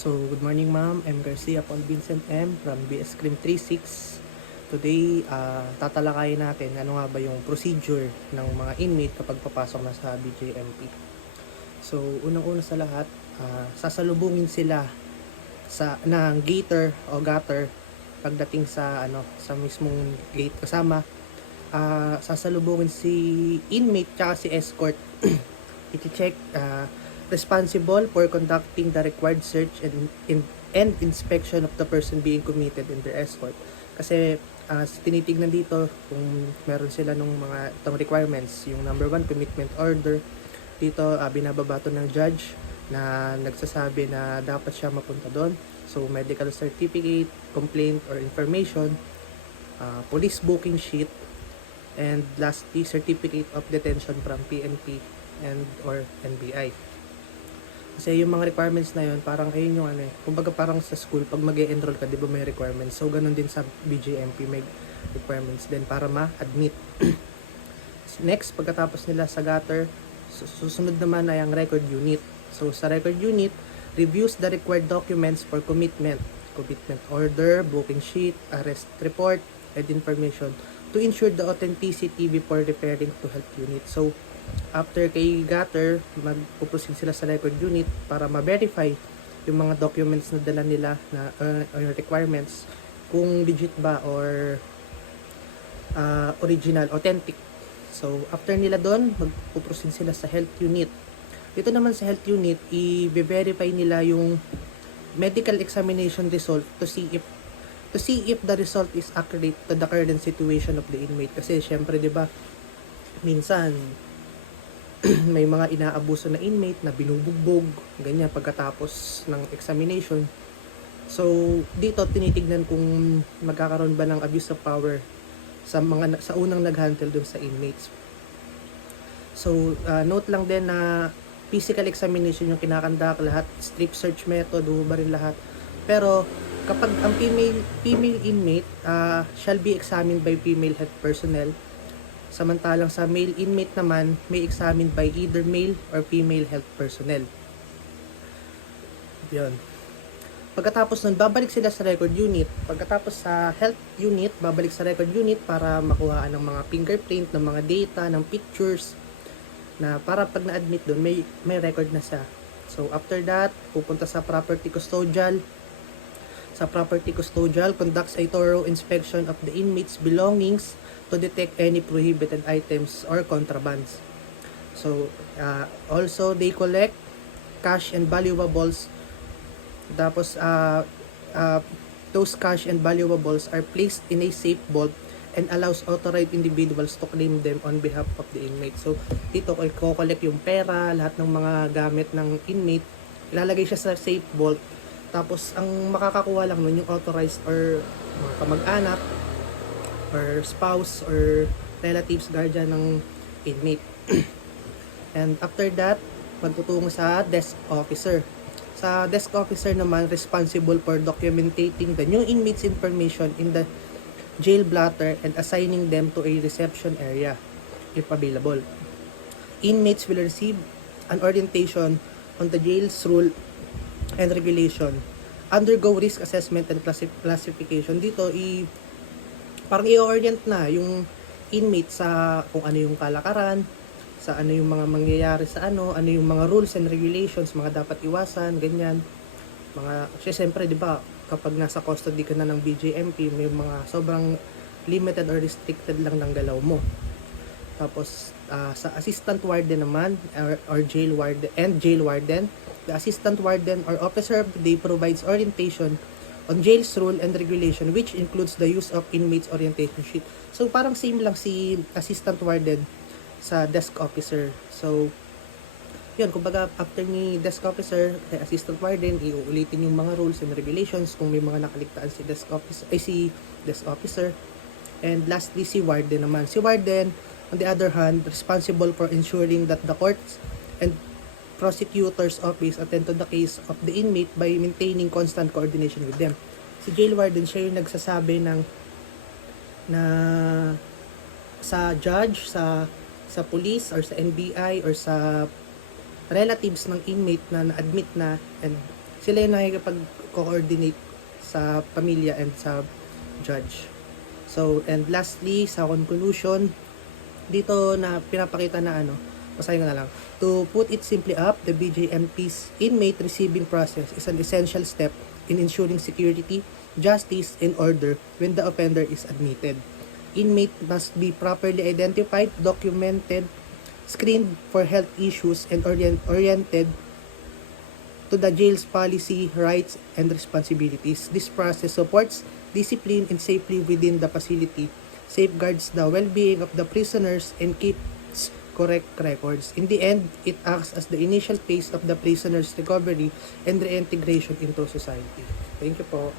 So, good morning ma'am. I'm Garcia Paul Vincent M. from BS Crim 36. Today, tatalakayin natin ano nga ba yung procedure ng mga inmate kapag papasok na sa BJMP. So, unang-una sa lahat, sasalubungin sila ng gater o gutter pagdating sa mismong gate kasama. Sasalubungin si inmate tsaka si escort. I-check responsible for conducting the required search and inspection of the person being committed in their escort. Kasi tinitignan dito kung meron sila nung mga itong requirements. Yung number 1, commitment order. Dito, binababa to ng judge na nagsasabi na dapat siya mapunta doon. So, medical certificate, complaint or information, police booking sheet, and lastly, certificate of detention from PNP and or NBI. Kasi yung mga requirements na yun, parang ayun yung kumbaga parang sa school, pag mag-e-enroll ka, di ba may requirements? So, ganun din sa BJMP, may requirements din para ma-admit. Next, pagkatapos nila sa gutter, susunod naman ay ang record unit. So, sa record unit, reviews the required documents for commitment order, booking sheet, arrest report, and information to ensure the authenticity before referring to health unit. So, after kay gutter, magpuproceed sila sa record unit para ma-verify yung mga documents na dala nila na requirements kung legit ba or original, authentic. So, after nila doon, magpuproceed sila sa health unit. Dito naman sa health unit, i-verify nila yung medical examination result to see if the result is accurate to the current situation of the inmate. Kasi syempre, 'di ba, minsan may mga inaabuso na inmate na binubugbog, ganyan pagkatapos ng examination. So, dito tinitignan kung magkakaroon ba ng abuse of power sa unang nag-handle dun sa inmates. So, note lang din na physical examination yung kinakandak, lahat strip search method, ba rin lahat. Pero kapag ang female inmate shall be examined by female health personnel, samantalang sa male inmate naman may examined by either male or female health personnel. Yun. Pagkatapos nun, babalik sila sa record unit. Pagkatapos sa health unit, babalik sa record unit para makuhaan ng mga fingerprint, ng mga data, ng pictures, na para pag na-admit doon, may record na siya. So, after that, pupunta sa property custodial. Sa property custodial, conducts a thorough inspection of the inmate's belongings to detect any prohibited items or contrabands. So, also, they collect cash and valuables. Tapos, those cash and valuables are placed in a safe vault and allows authorized individuals to claim them on behalf of the inmate. So, dito i-collect yung pera, lahat ng mga gamit ng inmate, ilalagay siya sa safe vault. Tapos, ang makakakuha lang nun yung authorized or mga kamag-anak or spouse or relatives, guardian ng inmate. And after that, magtutungo sa desk officer. Sa desk officer naman, responsible for documenting the new inmates' information in the jail blotter and assigning them to a reception area if available. Inmates will receive an orientation on the jail's rule and regulation, undergo risk assessment and classification. Dito, parang i-orient na yung inmate sa kung ano yung kalakaran, sa ano yung mga mangyayari sa ano yung mga rules and regulations, mga dapat iwasan, ganyan. Kasi siyempre, di ba, kapag nasa custody ka na ng BJMP, may mga sobrang limited or restricted lang ng galaw mo. Tapos, sa assistant warden naman, or jail warden, the assistant warden or officer of the day provides orientation on jail's rule and regulation, which includes the use of inmates orientation sheet. So, parang same lang si assistant warden sa desk officer. So, yun, kumbaga after ni desk officer, assistant warden, iuulitin yung mga rules and regulations kung may mga nakaligtaan si desk officer. And lastly, si warden naman. Si warden, on the other hand, responsible for ensuring that the courts and prosecutor's office attend to the case of the inmate by maintaining constant coordination with them. Si jail warden, siya yung nagsasabi na sa judge, sa police or sa NBI or sa relatives ng inmate na na-admit na and Sila yung nakikipag-coordinate sa pamilya and sa judge. So, and lastly, sa conclusion, dito na pinapakita na basahin ko na lang. To put it simply up, the BJMP's inmate receiving process is an essential step in ensuring security, justice, and order when the offender is admitted. Inmate must be properly identified, documented, screened for health issues, and oriented to the jail's policy, rights, and responsibilities. This process supports discipline and safely within the facility, safeguards the well-being of the prisoners, and keeps correct records. In the end, it acts as the initial phase of the prisoner's recovery and reintegration into society. Thank you po.